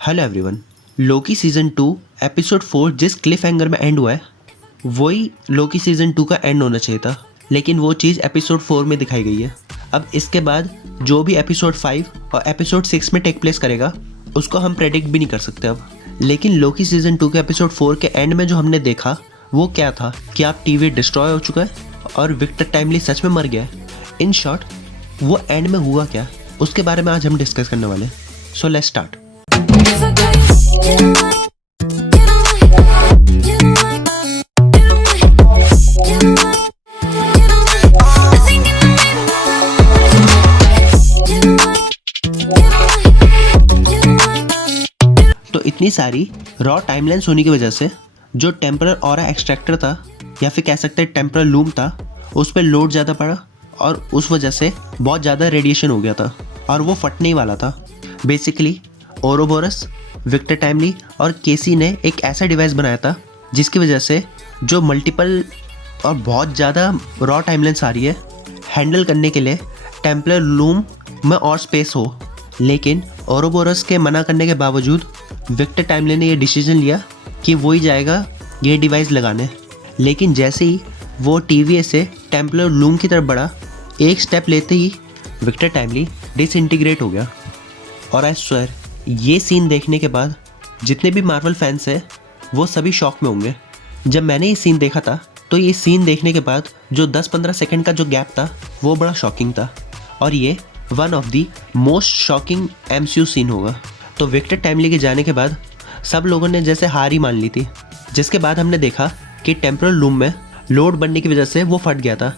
Hello everyone. Loki season 2 episode 4 जिस Cliff hanger में and हुआ है वही लोकी सीज़न 2 का एंड होना चाहिए था, लेकिन वो चीज़ एपिसोड 4 में दिखाई गई है। अब इसके बाद जो भी एपिसोड 5 और एपिसोड 6 में टेक प्लेस करेगा उसको हम प्रेडिक्ट भी नहीं कर सकते अब। लेकिन लोकी सीज़न 2 के एपिसोड 4 के एंड में जो हमने देखा वो क्या था कि आप टीवी डिस्ट्रॉय हो चुका है और विक्टर टाइमली सच में मर गया है। इन शॉर्ट वो एंड में हुआ क्या, उसके बारे में आज हम डिस्कस करने वाले हैं। So let's start. तो इतनी सारी रॉ टाइमलाइंस होने की वजह से जो टेम्परल ऑरा एक्सट्रैक्टर था या फिर कह सकते हैं टेम्परल लूम था, उस पर लोड ज़्यादा पड़ा और उस वजह से बहुत ज़्यादा रेडिएशन हो गया था और वो फटने ही वाला था। बेसिकली ओरोबोरस, विक्टर टाइमली और केसी ने एक ऐसा डिवाइस बनाया था जिसकी वजह से जो मल्टीपल और बहुत ज़्यादा रॉ टाइमलाइंस आ रही है हैंडल करने के लिए टेम्परल लूम में और स्पेस हो। लेकिन ओरोबोरस के मना करने के बावजूद विक्टर टाइमली ने ये डिसीजन लिया कि वो ही जाएगा ये डिवाइस लगाने। लेकिन जैसे ही वो टीवीए से टेम्परल लूम की तरफ बढ़ा, एक स्टेप लेते ही विक्टर टाइमली डिसइंटीग्रेट हो गया। और आई स्वेयर ये सीन देखने के बाद जितने भी मार्वल फैंस हैं वो सभी शॉक में होंगे। जब मैंने ये सीन देखा था तो ये सीन देखने के बाद जो 10-15 सेकंड का जो गैप था वो बड़ा शॉकिंग था और ये one of the most shocking MCU scene होगा। तो विक्टर टाइमली के जाने के बाद सब लोगों ने जैसे हार ही मान ली थी, जिसके बाद हमने देखा कि टेम्परल लूम में लोड बनने की वजह से वो फट गया था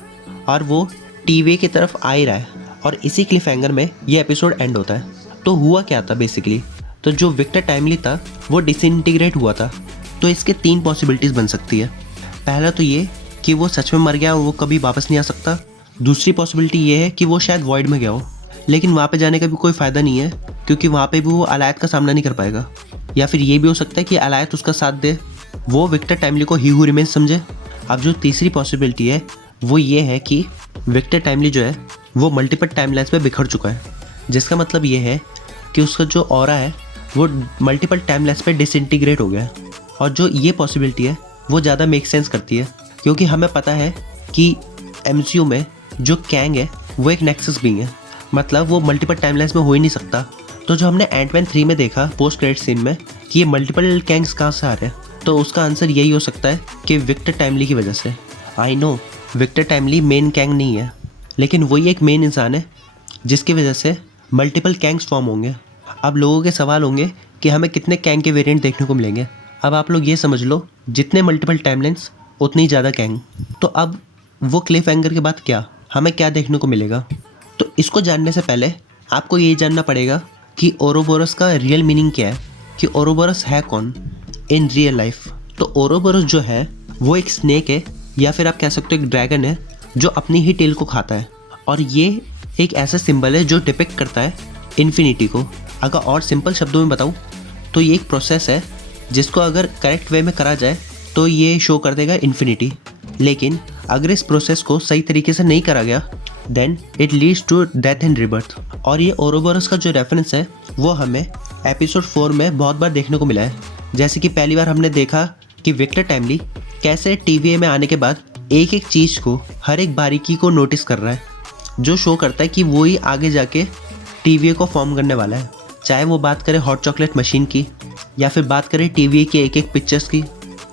और वो टीवी की तरफ आ ही रहा है और इसी क्लिफ हैंगर में ये एपिसोड एंड होता है। तो हुआ क्या था बेसिकली, तो जो विक्टर टाइमली था वो डिसइंटीग्रेट हुआ था। तो इसके 3 पॉसिबिलिटीज़ बन सकती है। पहला तो ये कि वो सच में मर गया और वो कभी वापस नहीं आ सकता। दूसरी पॉसिबिलिटी ये है कि वो शायद वॉइड में गया हो, लेकिन वहाँ पे जाने का भी कोई फ़ायदा नहीं है क्योंकि वहाँ पे भी वो अलायत का सामना नहीं कर पाएगा। या फिर ये भी हो सकता है कि अलायत उसका साथ दे, वो विक्टर टाइमली को ही हू रिमेन्स समझे। अब जो तीसरी पॉसिबिलिटी है वो ये है कि विक्टर टाइमली जो है वो मल्टीपल टाइमलाइन्स में बिखर चुका है, जिसका मतलब ये है कि उसका जो ऑरा है वो मल्टीपल टाइमलाइन्स पे डिसइंटीग्रेट हो गया है। और जो ये पॉसिबिलिटी है वो ज़्यादा मेक सेंस करती है क्योंकि हमें पता है कि MCU में जो कैंग है वो एक नेक्सस बीइंग है, मतलब वो मल्टीपल टाइमलाइन्स में हो ही नहीं सकता। तो जो हमने एंटमैन 3 में देखा पोस्ट क्रेडिट सीन में कि ये मल्टीपल कैंग्स कहाँ से आ रहे हैं, तो उसका आंसर यही हो सकता है कि विक्टर टाइमली की वजह से। I know Victor Timely main Kang नहीं है, लेकिन वही एक मेन इंसान है जिसकी वजह से मल्टीपल कैंग्स फॉर्म होंगे। अब लोगों के सवाल होंगे कि हमें कितने कैंग के वेरिएंट देखने को मिलेंगे। अब आप लोग ये समझ लो जितने मल्टीपल टाइमलाइन्स उतनी ज़्यादा कैंग। तो अब वो क्लिफ हैंगर के बाद क्या हमें क्या देखने को मिलेगा, तो इसको जानने से पहले आपको ये जानना पड़ेगा कि ओरोबोरस का रियल मीनिंग क्या है, कि ओरोबोरस है कौन इन रियल लाइफ। तो ओरोबोरस जो है वो एक स्नेक है या फिर आप कह सकते हो एक ड्रैगन है जो अपनी ही टेल को खाता है और ये एक ऐसा सिंबल है जो डिपिक्ट करता है इन्फिनिटी को। अगर और सिंपल शब्दों में बताऊँ तो ये एक प्रोसेस है जिसको अगर करेक्ट वे में करा जाए तो ये शो कर देगा इन्फिनिटी। लेकिन अगर इस प्रोसेस को सही तरीके से नहीं करा गया then it leads to death and rebirth. और ये ओरोबोरस का जो रेफरेंस है वो हमें एपिसोड 4 में बहुत बार देखने को मिला है। जैसे कि पहली बार हमने देखा कि विक्टर टाइमली कैसे TVA में आने के बाद एक एक चीज़ को, हर एक बारीकी को नोटिस कर रहा है, जो शो करता है कि वो ही आगे जाके TVA को फॉर्म करने वाला है। चाहे वो बात करें हॉट चॉकलेट मशीन की, या फिर बात करें TVA की एक एक पिक्चर्स की,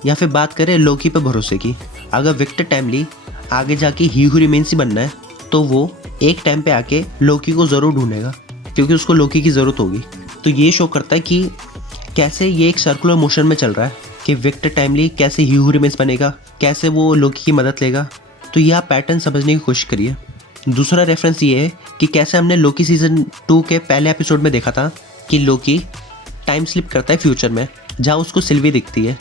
या फिर बात करें लोकी पे भरोसे की। अगर विक्टर टाइमली आगे जाके ही हू रिमेन्स ही बनना है तो वो एक टाइम पे आके लोकी को ज़रूर ढूंढेगा क्योंकि उसको लोकी की ज़रूरत होगी। तो ये शो करता है कि कैसे ये एक सर्कुलर मोशन में चल रहा है कि विक्टर टाइमली कैसे ही हू रिमेन्स बनेगा, कैसे वो लोकी की मदद लेगा। तो ये आप पैटर्न समझने की कोशिश करिए। दूसरा रेफरेंस ये है कि कैसे हमने लोकी सीज़न 2 के पहले एपिसोड में देखा था कि लोकी टाइम स्लिप करता है फ्यूचर में, जहाँ उसको सिल्वी दिखती है,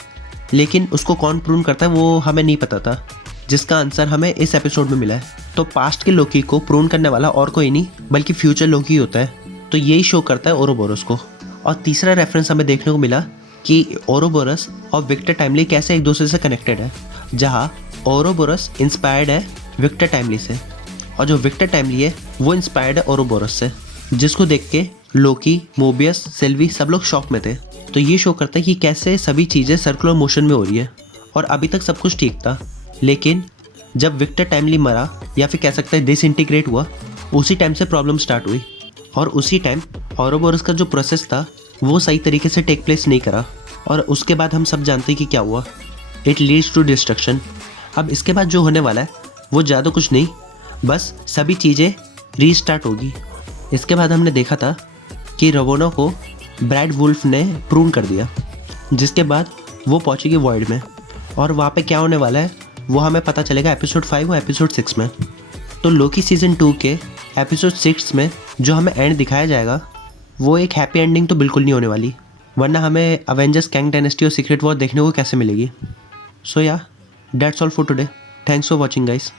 लेकिन उसको कौन प्रून करता है वो हमें नहीं पता था, जिसका आंसर हमें इस एपिसोड में मिला है। तो पास्ट के लोकी को प्रून करने वाला और कोई नहीं बल्कि फ्यूचर लोकी होता है। तो यही शो करता है ओरोबोरस को। और तीसरा रेफरेंस हमें देखने को मिला कि ओरोबोरस और विक्टर टाइमली कैसे एक दूसरे से कनेक्टेड है, जहाँ ओरोबोरस इंस्पायर्ड है विक्टर टाइमली से और जो विक्टर टाइमली है वो इंस्पायर्ड है ओरोबोरस से, जिसको देख के लोकी, मोबियस, सिल्वी सब लोग शॉक में थे। तो ये शो करता है कि कैसे सभी चीज़ें सर्कुलर मोशन में हो रही है और अभी तक सब कुछ ठीक था, लेकिन जब विक्टर टाइमली मरा या फिर कह सकते हैं डिसइंटीग्रेट हुआ, उसी टाइम से प्रॉब्लम स्टार्ट हुई और उसी टाइम औरोबोरस का जो प्रोसेस था वो सही तरीके से टेक प्लेस नहीं करा और उसके बाद हम सब जानते हैं कि क्या हुआ। It leads to destruction. अब इसके बाद जो होने वाला है वो ज़्यादा कुछ नहीं, बस सभी चीज़ें रीस्टार्ट होगी। इसके बाद हमने देखा था कि रवोना को ब्रैड वुल्फ ने प्रून कर दिया, जिसके बाद वो पहुंचेगी वॉइड में और वहाँ पे क्या होने वाला है वो हमें पता चलेगा एपिसोड 5 और एपिसोड 6 में। तो लोकी सीज़न 2 के एपिसोड 6 में जो हमें एंड दिखाया जाएगा वो एक हैप्पी एंडिंग तो बिल्कुल नहीं होने वाली, वरना हमें अवेंजर्स कैंग डायनेस्टी और सीक्रेट वॉर देखने को कैसे मिलेगी। सो या that's all for today. Thanks for watching guys.